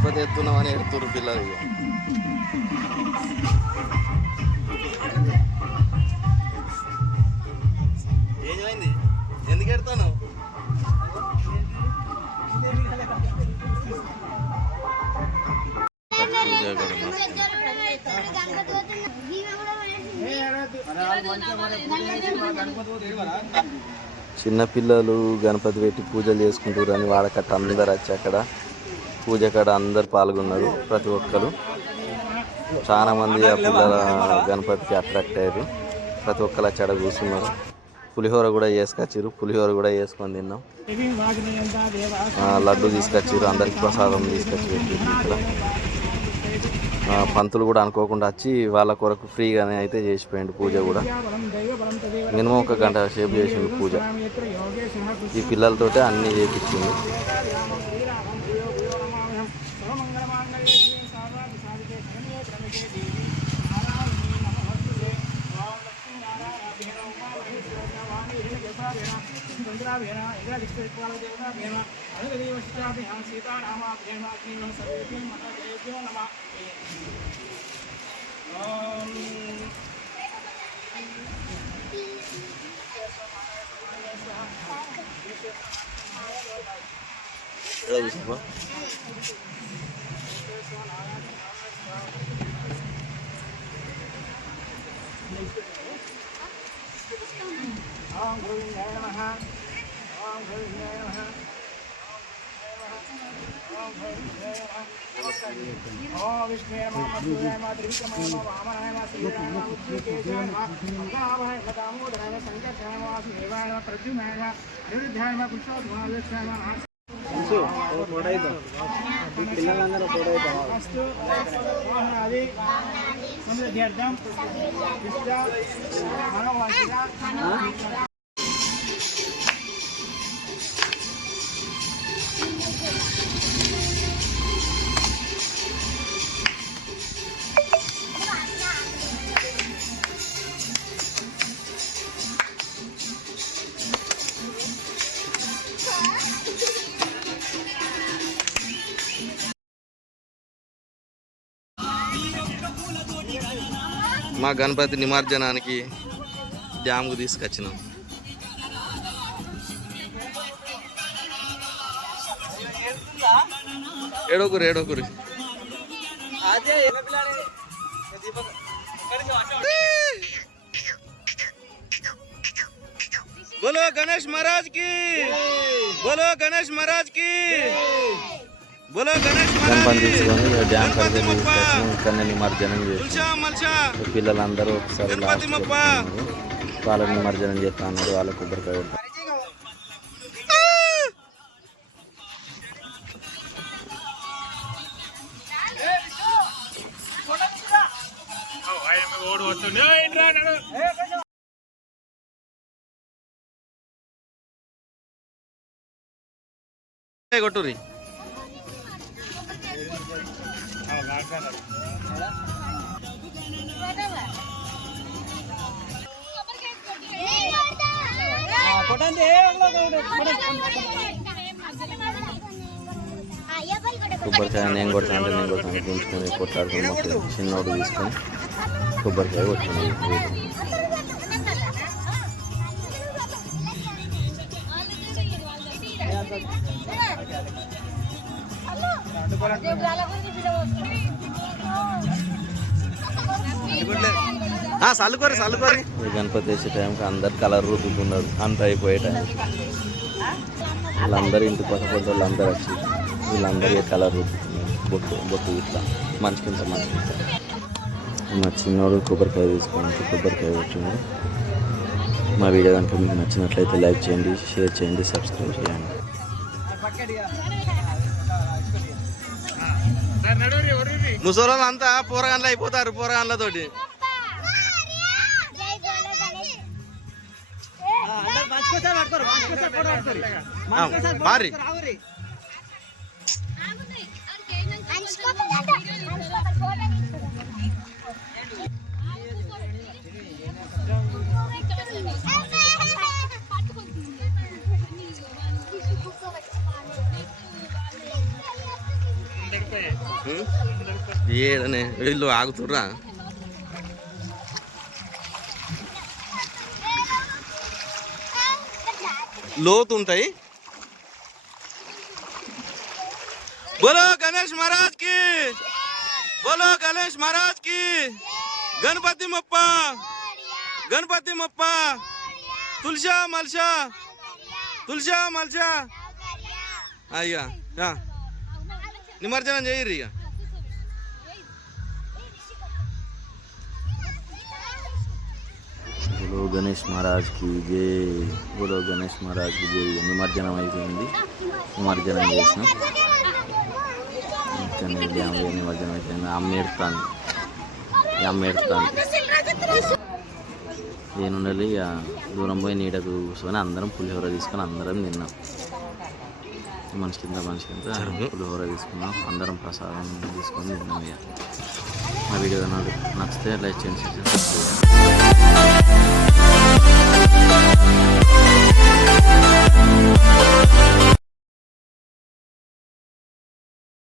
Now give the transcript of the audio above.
గణపతి ఎత్తున్నామని ఎడుతురు పిల్లలు. ఏమైంది? ఎందుకు ఎడతాను? చిన్నపిల్లలు గణపతి పెట్టి పూజలు చేసుకుంటారు అని వాడకట్ట అందరు వచ్చి అక్కడ పూజ కాడ అందరు పాల్గొన్నారు. ప్రతి ఒక్కరు చాలా మంది ఆ పిల్లల గణపతికి అట్రాక్ట్ అయ్యారు. ప్రతి ఒక్కరు వచ్చి అక్కడ కూర్చున్నారు. పులిహోర కూడా చేసుకొచ్చారు. పులిహోర కూడా చేసుకొని తిన్నాం. లడ్డు తీసుకొచ్చారు. అందరికి ప్రసాదం తీసుకొచ్చి పెట్టారు. ఇక్కడ పంతులు కూడా అనుకోకుండా వచ్చి వాళ్ళ కొరకు ఫ్రీగానే అయితే చేసిపోయిండు పూజ కూడా. మినిమం 1 గంట సేపు చేసిండు పూజ. ఈ పిల్లలతోటే అన్నీ చేయించిండు. మా గణపతి నిమజ్జనానికి డ్యామ్కు తీసుకొచ్చినాం. ఏడోకురి बोलो गणेश महाराज की, बोलो गणेश महाराज की, बोलो गणेश महाराज की. డ్యామ్ కడితే కన్నా నిమజ్జనం చేసి పిల్లలందరూ ఒకసారి వాళ్ళని నిమజ్జనం చేస్తా అన్నారు. వాళ్ళ కొబ్బరికాయ కొట్టురి. కొబ్బరికాయ నేను కొడతాను అంటే నేను కొడతాను గుంజుకొని కొట్లాడుకుని చిన్నోడు తీసుకొని కొబ్బరికాయ కొట్టుకున్నాను. చల్లుకోరి గణపతి వేసే టైంకి అందరు కలర్ రుద్దుకున్నారు. అంత అయిపోయే టైం వీళ్ళందరూ ఇంటి పక్క వాళ్ళందరూ వచ్చి వీళ్ళందరికీ కలర్ రుద్దుకున్నారు. బొట్టు ఇట్లా మంచికింత మా చిన్నోడు కొబ్బరికాయ తీసుకుని కొబ్బరికాయ వచ్చింది. మా వీడియో కనుక మీకు నచ్చినట్లయితే లైక్ చేయండి, షేర్ చేయండి, సబ్స్క్రైబ్ చేయండి. ముసలోళ్ళు అంతా పోరగాన్లు అయిపోతారు. పోరగాన్లతోటి భారీ ఏడనే వీళ్ళు ఆగుతుర్రా. లోతు ఉంటాయి. बोलो गणेश महाराज की, बोलो गणेश महाराज की, गणपति मप्पा, गणपति मप्पा, तुलसा मलसा, तुलसा मलसा. అయ్యా నిమజ్జనం చేయరు ఇక. బోలో గణేష్ మహారాజ్కి జై, బోలో గణేష్ మహారాజ్కి జై. నిమజ్జనం అయిపోయింది, నిమజ్జనం చేసినాం. నిమజ్జనం అయిపోయింది. అమ్మ ఏడుతాను, అమ్మ ఏడుతాను. ఏనుండాలి ఇక దూరం పోయి నీడకు కూర్చొని అందరం పులిహోర తీసుకొని అందరం తిన్నాం. మనిషి కింద పులిహోర తీసుకున్నాం, అందరం ప్రసాదం తీసుకొని తిన్నాం. ఇక మా వీడియో నచ్చితే లైక్ చేయండి.